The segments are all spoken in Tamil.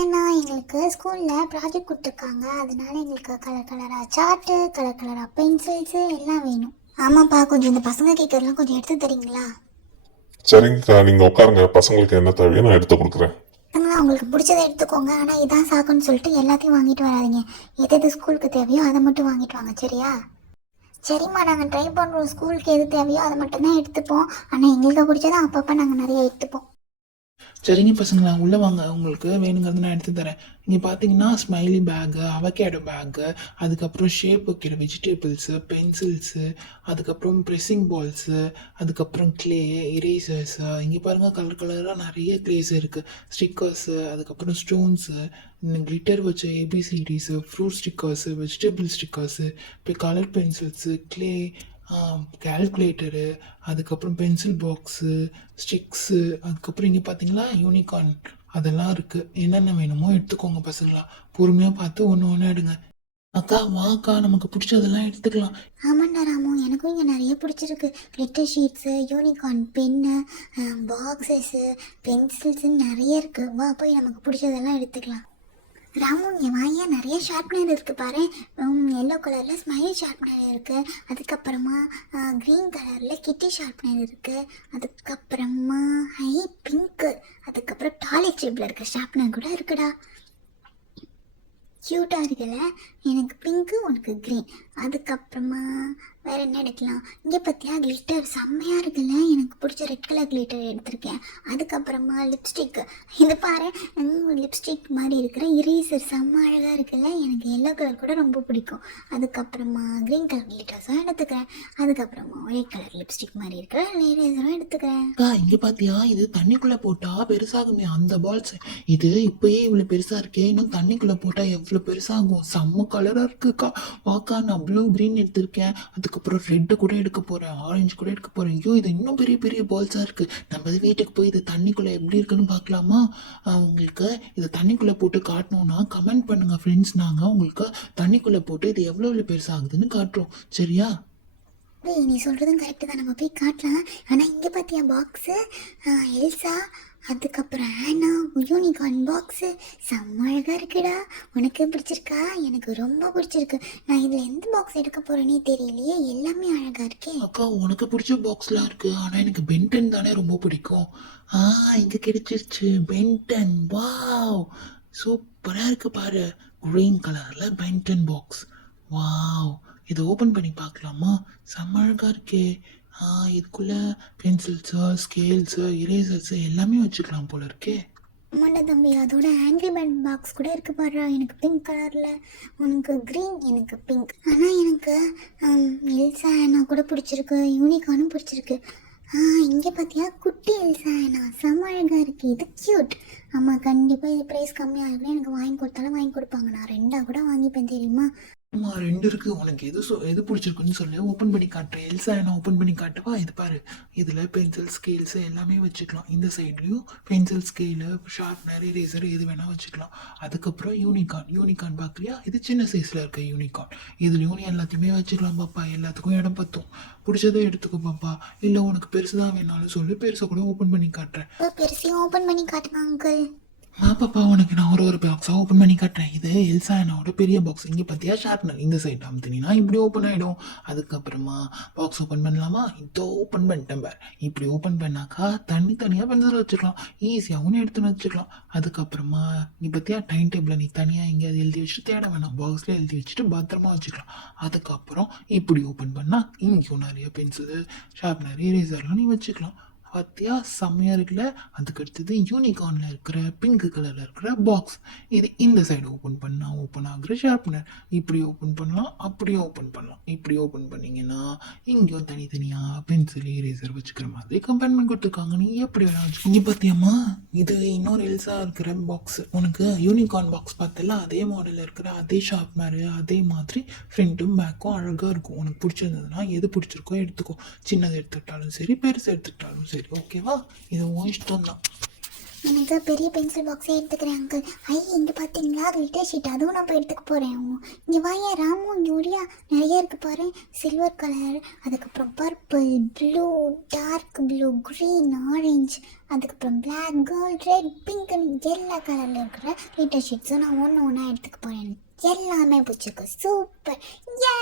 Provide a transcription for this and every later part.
ஏன்னா எங்களுக்கு ஸ்கூலில் ப்ராஜெக்ட் கொடுத்துருக்காங்க, அதனால எங்களுக்கு கலர் கலராக சார்ட்டு, கலர் கலராக பென்சில்ஸு எல்லாம் வேணும். ஆமாப்பா, கொஞ்சம் இந்த பசங்க கேட்கறதுலாம் கொஞ்சம் எடுத்து தரீங்களா? சரிங்கக்கா, நீங்க உட்காருங்க. பசங்களுக்கு என்ன தேவையோ நான் எடுத்து கொடுக்குறேன். பசங்களா உங்களுக்கு பிடிச்சதை எடுத்துக்கோங்க, ஆனால் இதான் சாக்குன்னு சொல்லிட்டு எல்லாத்தையும் வாங்கிட்டு வராதீங்க. எது எது ஸ்கூலுக்கு தேவையோ அதை மட்டும் வாங்கிட்டு வாங்க, சரியா? சரிம்மா, நாங்கள் ட்ரை பண்ணுறோம். ஸ்கூலுக்கு எது தேவையோ அதை மட்டும்தான் எடுத்துப்போம், ஆனால் எங்களுக்கு பிடிச்சதை அப்பப்போ நாங்கள் நிறைய எடுத்துப்போம். சரிங்க பசங்களா, உள்ளே வாங்க. உங்களுக்கு வேணுங்கிறது நான் எடுத்து தரேன். இங்கே பார்த்தீங்கன்னா ஸ்மைலி பேக்கு, அவகேடோ பேக்கு, அதுக்கப்புறம் ஷேப் வைக்கிற வெஜிடபிள்ஸு, பென்சில்ஸு, அதுக்கப்புறம் ப்ரெஸ்ஸிங் பால்ஸு, அதுக்கப்புறம் க்ளே, இரேசர்ஸு. இங்கே பாருங்கள், கலர் கலராக நிறைய க்ளேஸ் இருக்குது. ஸ்டிக்கர்ஸு, அதுக்கப்புறம் ஸ்டோன்ஸு, கிளிட்டர் வச்ச ஏபிசிடிஸு, ஃப்ரூட் ஸ்டிக்கர்ஸு, வெஜிடபிள் ஸ்டிக்கர்ஸு, இப்போ கலர் பென்சில்ஸு, க்ளே, கேல்குலேட்டரு, அதுக்கப்புறம் பென்சில் பாக்ஸு, ஸ்டிக்ஸு, அதுக்கப்புறம் இங்கே பார்த்தீங்களா யூனிகார்ன், அதெல்லாம் இருக்குது. என்னென்ன வேணுமோ எடுத்துக்கோங்க பசங்களா. பொறுமையாக பார்த்து ஒன்று ஒன்று எடுங்க. அக்கா வாக்கா, நமக்கு பிடிச்சதெல்லாம் எடுத்துக்கலாம். ஆமாண்டா ராமு, எனக்கும் இங்கே நிறைய பிடிச்சிருக்கு. Glitter sheets, unicorn pen, boxes, பென்சில்ஸுன்னு நிறைய இருக்குது. வா, போய் நமக்கு பிடிச்சதெல்லாம் எடுத்துக்கலாம். ராமு, இங்கே வாங்கியா நிறைய ஷார்ப்னர் இருக்குது பாரு. எல்லோ கலரில் ஸ்மைல் ஷார்ப்னர் இருக்குது, அதுக்கப்புறமா க்ரீன் கலரில் கிட்டி ஷார்ப்னர் இருக்குது, அதுக்கப்புறமா ஹை பிங்க்கு, அதுக்கப்புறம் டாய்லெட் ஷேப்பில் இருக்க ஷார்ப்னர் கூட இருக்குடா. க்யூட்டாக இருக்குல்ல? எனக்கு பிங்க்கு, உனக்கு க்ரீன். அதுக்கப்புறமா வேறு என்ன எடுக்கலாம்? இங்கே பார்த்தியா கிளிட்டர் செம்மையாக இருக்குல்ல? எனக்கு பிடிச்ச ரெட் கலர் கிளிட்டர் எடுத்திருக்கேன். அதுக்கப்புறமா லிப்ஸ்டிக்கு, இது பாரு, லிப்ஸ்டிக் மாதிரி இருக்கிற இரேசர் செம்ம அழகாக இருக்குல்ல? எனக்கு எல்லோ கலர் கூட ரொம்ப பிடிக்கும். அதுக்கப்புறமா க்ரீன் கலர் கிளிட்டர்ஸும் எடுத்துக்கிறேன். அதுக்கப்புறமா ஒயிட் கலர் லிப்ஸ்டிக் மாதிரி இருக்கிற இரேசரும் எடுத்துக்கிறேன். அக்கா இங்கே பார்த்தியா, இது தண்ணிக்குள்ளே போட்டால் பெருசாகுமே அந்த பால்ஸ். இது இப்போயே இவ்வளோ பெருசாக இருக்கே, இன்னும் தண்ணிக்குள்ளே போட்டால் எவ்வளோ பெருசாகும். செம்ம கலராக இருக்குக்கா. வாக்கா, நான் ப்ளூ க்ரீன் எடுத்திருக்கேன். அதுக்கப்புறம் ரெட்டு கூட எடுக்க போகிறேன், ஆரஞ்சு கூட எடுக்க போகிறேன். ஐயோ, இது இன்னும் பெரிய பெரிய பால்ஸாக இருக்குது. நம்ம வீட்டுக்கு போய் இது தண்ணிக்குள்ளே எப்படி இருக்குன்னு பார்க்கலாமா? உங்களுக்கு இது தண்ணிக்குள்ளே போட்டு காட்டணுன்னா கமெண்ட் பண்ணுங்கள் ஃப்ரெண்ட்ஸ். நாங்கள் உங்களுக்கு தண்ணிக்குள்ளே போட்டு இது எவ்வளோ பெருசாகுதுன்னு காட்டுறோம், சரியா? நீ சொல்கிறதும் கரெக்டு தான், நம்ம போய் காட்டலாம். ஆனால் இங்கே பார்த்தியா பாக்ஸு, எல்சா, அதுக்கப்புறம் ஆனா, யூனிகார்ன் பாக்ஸு செம்ம அழகாக இருக்குடா. உனக்கு பிடிச்சிருக்கா? எனக்கு ரொம்ப பிடிச்சிருக்கு. நான் இதில் எந்த பாக்ஸ் எடுக்க போகிறேன்னே தெரியலையே, எல்லாமே அழகாக இருக்கே. அக்கா உனக்கு பிடிச்ச பாக்ஸ்லாம் இருக்குது, ஆனால் எனக்கு பென்டன் தானே ரொம்ப பிடிக்கும். இங்கே கிடைச்சிருச்சு பென்டன். வாவ், சூப்பராக இருக்குது பாரு. க்ரீன் கலரில் பென்டன் பாக்ஸ். வாவ், இதை ஓப்பன் பண்ணி பார்க்கலாமா? செம்ம அழகாக இருக்கே. இதுக்குள்ளே பென்சில்ஸு, ஸ்கேல்ஸு, இரேசர்ஸு எல்லாமே வச்சுக்கலாம் போல இருக்கே. ஆமாண்டா தம்பி, அதோட ஆங்கிரி பேர்ட் பாக்ஸ் கூட இருக்கு பாரு. எனக்கு பிங்க் கலரில், உனக்கு க்ரீன், எனக்கு பிங்க். ஆனால் எனக்கு எல்சா ஆனா கூட பிடிச்சிருக்கு, யூனிகார்னும் பிடிச்சிருக்கு. இங்கே பார்த்தியா குட்டி எல்சா ஆனா செம்ம அழகாக இருக்குது. இது க்யூட். ஆமாம், கண்டிப்பாக இது ப்ரைஸ் கம்மியாக இருக்குன்னு எனக்கு வாங்கி கொடுத்தாலும் வாங்கி கொடுப்பாங்க. நான் 2 கூட வாங்கிப்பேன், தெரியுமா? ஆமாம், 2 இருக்குது. உனக்கு எது பிடிச்சிருக்குன்னு சொல்லி ஓப்பன் பண்ணி காட்டுறேன். எல்சா நான் ஓப்பன் பண்ணி காட்டவா? இது பாரு, இதில் பென்சில் ஸ்கேல்ஸு எல்லாமே வச்சுக்கலாம். இந்த சைட்லேயும் பென்சில் ஸ்கேலு, ஷார்ப்னர், இரேசர் எது வேணால் வச்சுக்கலாம். அதுக்கப்புறம் யூனிகார்ன் பார்க்கலையா? இது சின்ன சைஸில் இருக்க யூனிகார்ன். இதுலேயும் எல்லாத்தையுமே வச்சுக்கலாம் பாப்பா. எல்லாத்துக்கும் இடம் பற்றும். பிடிச்சதே எடுத்துக்கோ பாப்பா. இல்லை உனக்கு பெருசு தான் வேணாலும் சொல்லி பெருசை கூட ஓப்பன் பண்ணி காட்டுறேன். பெருசையும் ஓப்பன் பண்ணி காட்டுங்க அங்கிள். பாப்பா, உனக்கு நான் ஒரு பாக்ஸாக ஓப்பன் பண்ணி காட்டுறேன். இது எல்சா என்னோட பெரிய பாக்ஸ். இங்கே பார்த்தியா ஷார்ப்னர், இந்த சைட் அமுத்தினா இப்படி ஓப்பன் ஆகிடும். அதுக்கப்புறமா பாக்ஸ் ஓப்பன் பண்ணலாமா? இதோ ஓப்பன் பண்ணிட்டேன் பார். இப்படி ஓப்பன் பண்ணாக்கா தனியாக பென்சில் வச்சுக்கலாம், ஈஸியாகவும் எடுத்துன்னு வச்சுக்கலாம். அதுக்கப்புறமா நீ பார்த்தியா டைம் டேபிளில் நீ தனியாக எங்கேயாவது எழுதி வச்சுட்டு தேட வேணாம், பாக்ஸில் எழுதி வச்சுட்டு பத்திரமா வச்சுக்கலாம். அதுக்கப்புறம் இப்படி ஓப்பன் பண்ணால் இங்கேயும் நிறைய பென்சிலு, ஷார்ப்னர், இரேசர்லாம் நீ வச்சுக்கலாம். பார்த்தியா செம்மையாக இருக்குல்ல? அதுக்கு அடுத்தது யூனிகார்னில் இருக்கிற பிங்க் கலரில் இருக்கிற பாக்ஸ். இது இந்த சைடு ஓப்பன் பண்ணால் ஓப்பன் ஆகுற ஷார்ப்னர். இப்படி ஓப்பன் பண்ணலாம், அப்படியே ஓப்பன் பண்ணலாம். இப்படி ஓப்பன் பண்ணிங்கன்னா இங்கேயும் தனித்தனியாக பென்சில், இரேசர் வச்சுக்கிற மாதிரி கம்பார்ட்மெண்ட் கொடுத்துருக்காங்க. நீ எப்படி வேணால் வச்சு. இங்கே பார்த்தியாம்மா, இது இன்னொரு எல்சா இருக்கிற பாக்ஸ். உனக்கு யூனிகார்ன் பாக்ஸ் பார்த்தல, அதே மாடலில் இருக்கிற அதே ஷார்ப்னர், அதே மாதிரி ஃப்ரண்ட்டும் பேக்கும் அழகாக இருக்கும். உனக்கு பிடிச்சிருந்ததுன்னா எது பிடிச்சிருக்கோ எடுத்துக்கோ. சின்னது எடுத்துக்கிட்டாலும் சரி, பெருசு எடுத்துக்கிட்டாலும் சரி, ஓகேவா? இது உன் இஷ்டம் தான். எனக்கு பெரிய பென்சில் பாக்ஸே எடுத்துக்கிறேன் அங்கிள். இங்கே பார்த்தீங்களா glitter ஷீட், அதுவும் நான் போய் எடுத்துக்க போகிறேன். இங்கே வாயா ராமு, இங்கே ஒடியா, நிறைய இருக்குது பாரு. சில்வர் கலர், அதுக்கப்புறம் purple, blue, dark blue, green, orange, அதுக்கப்புறம் பிளாக், கோல்ட், ரெட், பிங்க், எல்லா கலரில் இருக்கிற glitter ஷீட்ஸும் நான் ஒன்று ஒன்றா எடுத்துக்க போகிறேன். எல்லாமே பிடிச்சிருக்கு, சூப்பர், ஏ.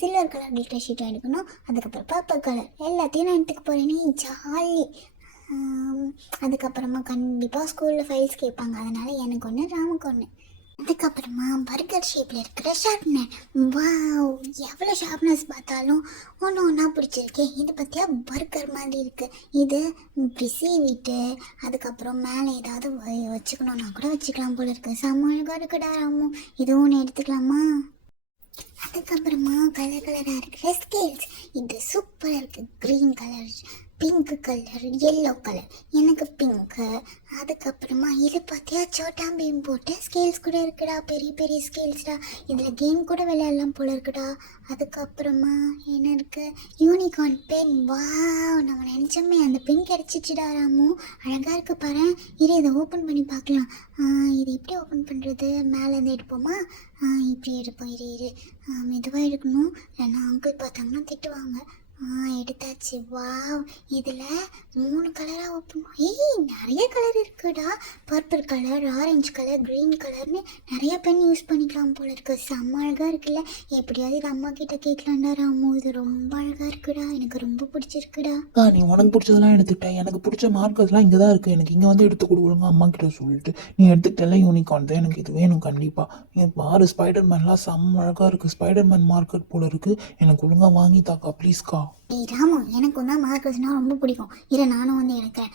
சில்வர் கலர் glitter ஷீட்டும் எடுக்கணும், அதுக்கப்புறம் பர்பிள் கலர், எல்லாத்தையும் நான் எடுத்துக்க போகிறேன். நீ ஜாலி. அதுக்கப்புறமா கண்டிப்பாக ஸ்கூலில் ஃபைல்ஸ் கேட்பாங்க, அதனால் எனக்கு ஒன்று ராமுக்கு ஒன்று. அதுக்கப்புறமா பர்கர் ஷேப்பில் இருக்கிற ஷார்ப்னர். வாவ், எவ்வளோ ஷார்ப்னஸ் பார்த்தாலும் ஒன்று ஒன்றா பிடிச்சிருக்கே. இது பார்த்தியா பர்கர் மாதிரி இருக்குது. இது இப்படி சீவிட்டு அதுக்கப்புறம் மேலே ஏதாவது வச்சுக்கணுன்னா கூட வச்சுக்கலாம் போல இருக்குது. செம்ம அழகாக இருக்குடா ராமு, இது ஒன்று எடுத்துக்கலாமா? அதுக்கப்புறமா கலர் கலராக இருக்கிற ஸ்கேல்ஸ். இது சூப்பராக இருக்குது. Green colour, pink colour, yellow colour, எனக்கு பிங்க்கு. அதுக்கப்புறமா இது பார்த்தியா சோட்டா பீம் போட்டு ஸ்கேல்ஸ் கூட இருக்குடா, பெரிய பெரிய ஸ்கேல்ஸ்டா. இதில் கேம் கூட விளையாடலாம் போல இருக்குடா. அதுக்கப்புறமா என்ன இருக்குது, யூனிகார்ன் பென். வாவ், நம்ம நினச்சோமே அந்த பென் கிடச்சிச்சுடா ராமு, அழகாக இருக்குது பாரு. இதை ஓப்பன் பண்ணி பார்க்கலாம். இது எப்படி ஓப்பன் பண்ணுறது? மேலேருந்து எடுப்போமா? இப்படி எடுப்போம். இரு மெதுவாக எடுக்கணும், இல்லைன்னா அங்கிள் பார்த்தாங்கன்னா திட்டுவாங்க. எடுத்தாச்சு. வாவ், இதில் 3 கலராக ஓப்பன். நிறைய கலர் இருக்குடா. Purple colour, orange colour, green கலர்னு நிறைய பென் யூஸ் பண்ணிக்கலாம் போல இருக்குது. செம்ம அழகாக இருக்குல்ல. எப்படியாவது இது அம்மா கிட்ட கேட்கலாம்டா ராமு, இது ரொம்ப அழகாக இருக்குடா, எனக்கு ரொம்ப பிடிச்சிருக்குடா. நீ உனக்கு பிடிச்சதெல்லாம் எடுத்துக்கிட்டேன், எனக்கு பிடிச்ச மார்க்கர்ஸ்லாம் இங்கே தான் இருக்குது, எனக்கு இங்கே வந்து எடுத்து கொடுங்க அம்மா கிட்ட சொல்லிட்டு. நீ எடுத்துக்கிட்டல யூனிகார்ன் தான், எனக்கு இது வேணும் கண்டிப்பாக. என் பாரு ஸ்பைடர்மேன்லாம் செம்ம அழகாக இருக்குது. ஸ்பைடர்மேன் மார்க்கர் போல இருக்குது, எனக்கு ஒழுங்காக வாங்கி தாக்கா ப்ளீஸ்க்கா. ராமு, எனக்கு தான் மார்க்கர்ஸ்னால் ரொம்ப பிடிக்கும். இதை நானும் வந்து எடுக்கிறேன்.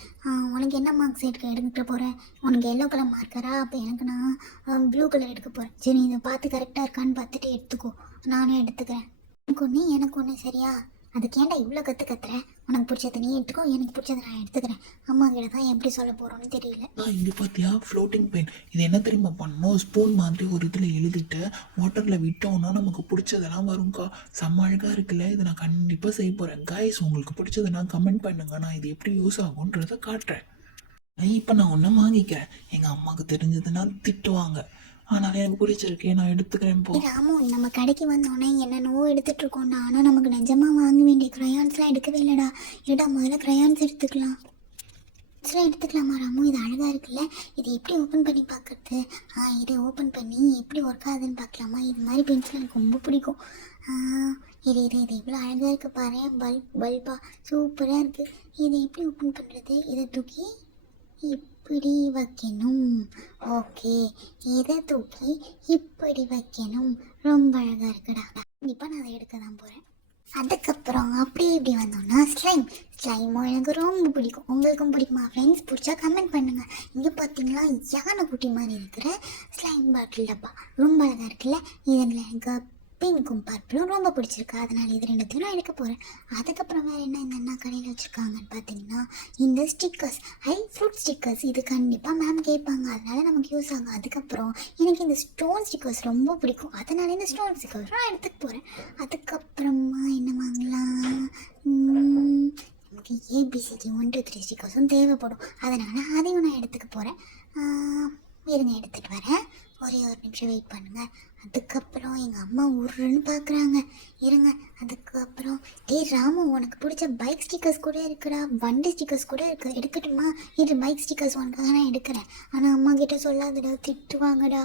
உனக்கு என்ன மார்க்ஸ் எடுக்க போகிறேன்? உனக்கு எல்லோ கலர் மார்க்கரா? அப்போ எனக்கு நான் ப்ளூ கலர் எடுக்க போகிறேன். சரி, இதை பார்த்து கரெக்டாக இருக்கான்னு பார்த்துட்டு எடுத்துக்கோ, நானும் எடுத்துக்கிறேன். எனக்கு ஒன்று சரியா? அதுக்கு ஏன்டா இவ்வளோ கற்றுற? உனக்கு பிடிச்சதை நீ எடுத்துக்கோ, எனக்கு பிடிச்சதை நான் எடுத்துக்கிறேன். அம்மா கிட்ட தான் எப்படி சொல்ல போகிறோன்னு தெரியல. இங்கே பார்த்தியா ஃப்ளோட்டிங் பென். இது என்ன தெரியுமா பண்ணோம், ஸ்பூன் மாதிரி ஒரு இதில் எழுதிட்டு வாட்டரில் விட்டோம்னா நமக்கு பிடிச்சதெல்லாம் வரும்க்கா. செம்ம அழகாக இருக்குல்ல. இதை நான் கண்டிப்பாக செய்ய போகிறேன். கைஸ், உங்களுக்கு பிடிச்சதை நான் கமெண்ட் பண்ணுங்க, நான் இது எப்படி யூஸ் ஆகுன்றதை காட்டுறேன். இப்போ நான் ஒன்று வாங்கிக்கிறேன், எங்கள் அம்மாவுக்கு தெரிஞ்சதுன்னா திட்டுவாங்க, ஆனால் எனக்கு பிடிச்சிருக்கேன், நான் எடுத்துக்கிறேன். போ ராமு, நம்ம கடைக்கு வந்தோடனே என்னென்னவோ எடுத்துகிட்டு இருக்கோம்டா, ஆனால் நமக்கு நிஜமாக வாங்க வேண்டிய க்ரையான்ஸ்லாம் எடுக்கவே இல்லைடா. இருடா, முதல்ல க்ரையான்ஸ் எடுத்துக்கலாமா ராமு? இது அழகாக இருக்குல்ல. இது எப்படி ஓப்பன் பண்ணி பார்க்குறது? இதை ஓப்பன் பண்ணி எப்படி ஒர்க் ஆகுதுன்னு பார்க்கலாமா? இது மாதிரி பென்சில் எனக்கு ரொம்ப பிடிக்கும். இது இவ்வளோ அழகாக இருக்குது பாரு. பல்பா சூப்பராக இருக்குது. இதை எப்படி ஓப்பன் பண்ணுறது? இதை தூக்கி இப்படி வைக்கணும். ஓகே, இதை தூக்கி இப்படி வைக்கணும். ரொம்ப அழகாக இருக்குடா. கண்டிப்பாக நான் அதை எடுக்க தான் போகிறேன். அதுக்கப்புறம் அப்படி இப்படி வந்தோம்னா ஸ்லைமும் எனக்கு ரொம்ப பிடிக்கும். உங்களுக்கும் பிடிக்குமா ஃப்ரெண்ட்ஸ்? பிடிச்சா கமெண்ட் பண்ணுங்கள். இங்கே பார்த்தீங்களா யானை குட்டி மாதிரி இருக்கிற ஸ்லைம் பாட்டில் டப்பா ரொம்ப அழகாக இருக்குல்ல. இதில் எனக்கு பிங்க்கும் பர்பிளும் ரொம்ப பிடிச்சிருக்கு, அதனால் இது ரெண்டுத்தையும் நான் எடுக்க போகிறேன். அதுக்கப்புறம் வேறு என்ன இந்த அண்ணா கடையில் வச்சுருக்காங்கன்னு பார்த்தீங்கன்னா இந்த ஸ்டிக்கர்ஸ், ஃப்ரூட் ஸ்டிக்கர்ஸ். இது கண்டிப்பாக மேம் கேட்பாங்க, அதனால் நமக்கு யூஸ் ஆகும். அதுக்கப்புறம் எனக்கு இந்த ஸ்டோன் ஸ்டிக்கர்ஸ் ரொம்ப பிடிக்கும், அதனால் இந்த ஸ்டோன் ஸ்டிக்கர்ஸ் நான் எடுத்துக்க போகிறேன். அதுக்கப்புறமா என்ன வாங்கலாம்? நமக்கு ஏபிசிடி 1 2 3 ஸ்டிக்கர்ஸும் தேவைப்படும், அதனால் அதையும் நான் எடுத்துக்க போகிறேன். இருங்க, எடுத்துகிட்டு வரேன். ஒரே ஒரு நிமிஷம் வெயிட் பண்ணுங்கள். அதுக்கப்புறம் எங்கள் அம்மா உருன்னு பார்க்குறாங்க, இருங்க. அதுக்கப்புறம் ராமு, உனக்கு பிடிச்ச பைக் ஸ்டிக்கர்ஸ் கூட இருக்குடா, வண்டி ஸ்டிக்கர்ஸ் கூட இருக்குது, எடுக்கட்டுமா? இது பைக் ஸ்டிக்கர்ஸ் உனக்காக நான் எடுக்கிறேன், ஆனால் அம்மா கிட்ட சொல்லாதடா, திட்டுவாங்கடா.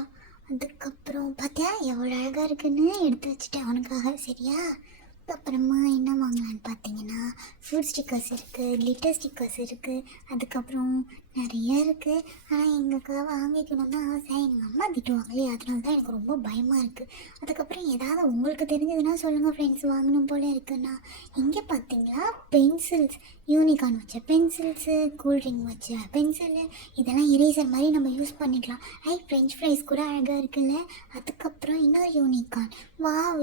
அதுக்கப்புறம் பார்த்தியா எவ்வளோ அழகாக இருக்குன்னு எடுத்து வச்சுட்டேன் உனக்காக, சரியா? அப்புறமா என்ன வாங்கலான்னு பார்த்தீங்கன்னா ஃப்ரூட் ஸ்டிக்கர்ஸ் இருக்குது, கிளிட்டர் ஸ்டிக்கர்ஸ் இருக்குது, அதுக்கப்புறம் நிறைய இருக்குது. ஆனால் எங்களுக்காக வாங்கிக்கணும்னு ஆசை, எங்கள் அம்மா திட்டுவாங்களே, அதனால தான் எனக்கு ரொம்ப பயமாக இருக்குது. அதுக்கப்புறம் ஏதாவது உங்களுக்கு தெரிஞ்சதுன்னா சொல்லுங்கள் ஃப்ரெண்ட்ஸ், வாங்கணும் போல் இருக்குன்னா. இங்கே பார்த்தீங்களா பென்சில்ஸ், யூனிகார்ன் வச்ச பென்சில்ஸு, கூல்ட்ரிங்க் வச்ச பென்சிலு, இதெல்லாம் இரேசர் மாதிரி நம்ம யூஸ் பண்ணிக்கலாம். ஃப்ரெஞ்ச் ஃப்ரைஸ் கூட அழகாக இருக்குல்ல. அதுக்கப்புறம் இன்னொரு யூனிகார்ன்.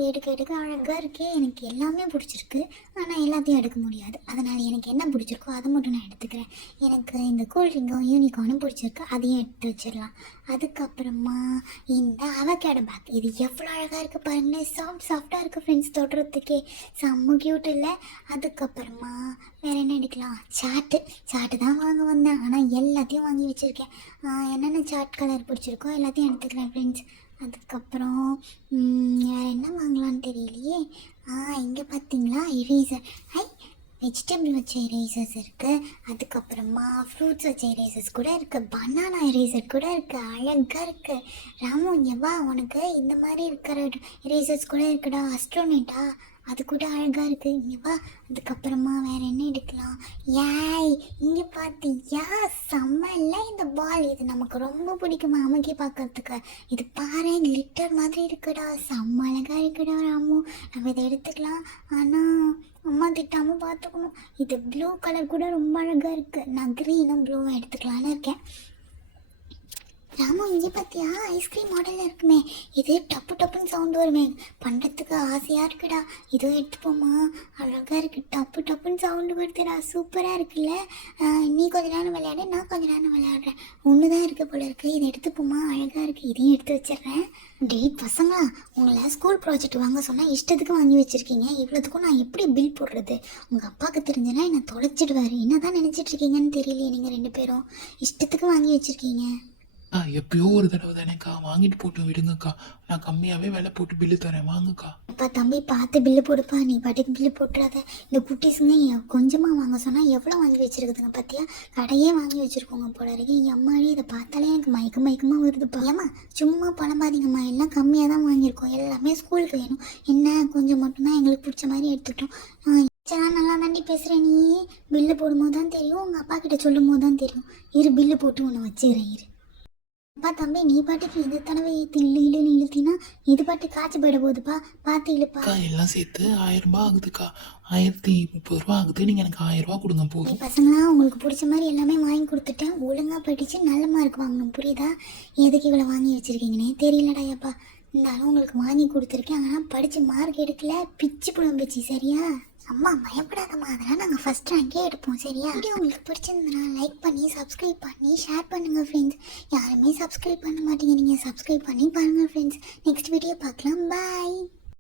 எடுக்க அழகாக இருக்கே, எனக்கு எல்லாமே பிடிச்சிருக்கு, ஆனால் எல்லாத்தையும் எடுக்க முடியாது, அதனால் எனக்கு என்ன பிடிச்சிருக்கோ அதை மட்டும் நான் எடுத்துக்கிறேன். எனக்கு இந்த கூல்ட்ரிங்க் ஃபிங்கோ யூனிகார்னும் பிடிச்சிருக்கு, அதையும் எடுத்து வச்சிடலாம். அதுக்கப்புறமா இந்த அவகேடோ பேக், இது எவ்வளோ அழகாக இருக்குது பாருங்களேன், சாஃப்டாக இருக்குது ஃப்ரெண்ட்ஸ், தொடுறதுக்கே செம்ம க்யூட் இல்லை. அதுக்கப்புறமா வேறு என்ன எடுக்கலாம், சாட்டு தான் வாங்க வந்தேன், ஆனால் எல்லாத்தையும் வாங்கி வச்சுருக்கேன். என்னென்ன சாட் கலர் பிடிச்சிருக்கோ எல்லாத்தையும் எடுத்துக்கிறேன் ஃப்ரெண்ட்ஸ். அதுக்கப்புறம் வேறு என்ன வாங்கலான்னு தெரியலையே. இங்கே பார்த்தீங்களா எரேசர், வெஜிடபிள் வச்ச எரேசர்ஸ் இருக்குது. அதுக்கப்புறமா ஃப்ரூட்ஸ் வச்ச எரேசர்ஸ் கூட இருக்குது, பனானா எரேசர் கூட இருக்குது, அழகாக இருக்குது. ராமு இங்கே வா, உனக்கு இந்த மாதிரி இருக்கிற எரேசர்ஸ் கூட இருக்குடா, அஸ்ட்ரோனேட்டா, அது கூட அழகாக இருக்குது, இங்கே வா. அதுக்கப்புறமா வேறு என்ன எடுக்கலாம், இங்கே பார்த்தியா செம்மல்ல இந்த பால், இது நமக்கு ரொம்ப பிடிக்குமா அமுக்கி பார்க்கறதுக்கு. இது பாரு கிளிட்டர் மாதிரி இருக்குடா, செம்ம அழகாக இருக்குடா ராமு, நம்ம இதை எடுத்துக்கலாம். ஆனால் அம்மா திட்டாமல் பார்த்துக்கணும். இது ப்ளூ கலர் கூட ரொம்ப அழகாக இருக்குது, நான் க்ரீனும் ப்ளூவும் எடுத்துக்கலான்னு இருக்கேன். ராமு இங்கே பார்த்தியா ஐஸ்கிரீம் மாடலில் இருக்குமே, இது டப்புன்னு சவுண்டு வருமே, பண்ணுறதுக்கு ஆசையாக இருக்குடா, இதோ எடுத்துப்போமா, அழகாக இருக்குது, டப்புன்னு சவுண்டு வருதுடா, சூப்பராக இருக்குல்ல. நீ கொஞ்ச நேரம் விளையாடு, நான் கொஞ்ச நேரம் விளையாடுறேன், ஒன்று தான் இருக்க போல இருக்குது, இதை எடுத்துப்போமா, அழகாக இருக்குது, இதையும் எடுத்து வச்சிடுறேன். டேய் பசங்களா, உங்களை ஸ்கூல் ப்ராஜெக்ட் வாங்க சொன்னால் இஷ்டத்துக்கு வாங்கி வச்சுருக்கீங்க, இவ்வளோத்துக்கும் நான் எப்படி பில் போடுறது? உங்கள் அப்பாவுக்கு தெரிஞ்சனா என்னை தொலைச்சிடுவார், என்ன தான் நினச்சிட்ருக்கீங்கன்னு தெரியலையே, நீங்கள் 2 பேரும் இஷ்டத்துக்கு வாங்கி வச்சுருக்கீங்க. எப்பயோ ஒரு தடவை தானேக்கா, வாங்கிட்டு போட்டு விடுங்கக்கா, நான் கம்மியாகவே விலை போட்டு பில்லு தரேன், வாங்கக்கா. அப்பா தம்பி பார்த்து பில்லு போடுப்பா, நீ பாட்டுக்கு பில்லு போட்டுறாத. இந்த குட்டீஸுங்க கொஞ்சமாக வாங்க சொன்னால் எவ்வளோ வாங்கி வச்சுருக்குதுங்க பார்த்தியா, கடையே வாங்கி வச்சுருக்கோங்க போல இருக்கு. அம்மாடி இதை பார்த்தாலே எனக்கு மயக்கமாக வருதுப்பா. ஏம்மா சும்மா பழம்பாதீங்கம்மா, எல்லாம் கம்மியாக தான் வாங்கியிருக்கோம், எல்லாமே ஸ்கூலுக்கு வேணும், என்ன கொஞ்சம் மட்டும்தான் எங்களுக்கு பிடிச்ச மாதிரி எடுத்துக்கிட்டோம். இதெல்லாம் நல்லா தாண்டி பேசுகிறேன், நீ பில்லு போடும்போது தான் தெரியும், உங்கள் அப்பா கிட்ட சொல்லும் போது தான் தெரியும். பில்லு போட்டு ஒன்று வச்சுக்கிறேன் அப்பா தம்பி, நீ பாட்டுக்கு இந்த தடவை இல்லைன்னு இழுத்தினா இது பாட்டு காய்ச்சி போயிட போகுதுப்பா, பார்த்து இழுப்பா. எல்லாம் சேர்த்து 1000 ரூபாய் ஆகுதுக்கா, 1030 ரூபா ஆகுது, நீங்கள் எனக்கு 1000 ரூபா கொடுங்க போதும். பசங்களா உங்களுக்கு பிடிச்ச மாதிரி எல்லாமே வாங்கி கொடுத்துட்டேன், ஒழுங்காக படித்து நல்ல மார்க் வாங்கணும், புரியுதா? எதுக்கு இவ்வளோ வாங்கி வச்சுருக்கீங்கன்னே தெரியலடா அப்பா, இருந்தாலும் உங்களுக்கு வாங்கி கொடுத்துருக்கேன், ஆனால் படித்து மார்க் எடுக்கல, பிச்சு புலம்பிச்சு, சரியா? அம்மா பயப்படாதம்மா, அதெல்லாம் நாங்கள் ஃபஸ்ட் ரேங்கே எடுப்போம், சரியா? வீடியோ உங்களுக்கு பிடிச்சிருந்ததுன்னா லைக் பண்ணி சப்ஸ்கிரைப் பண்ணி ஷேர் பண்ணுங்கள் ஃப்ரெண்ட்ஸ். யாருமே சப்ஸ்கிரைப் பண்ண மாட்டேங்கிறீங்க, சப்ஸ்கிரைப் பண்ணி பாருங்கள் ஃப்ரெண்ட்ஸ். நெக்ஸ்ட் வீடியோ பார்க்கலாம், பாய்.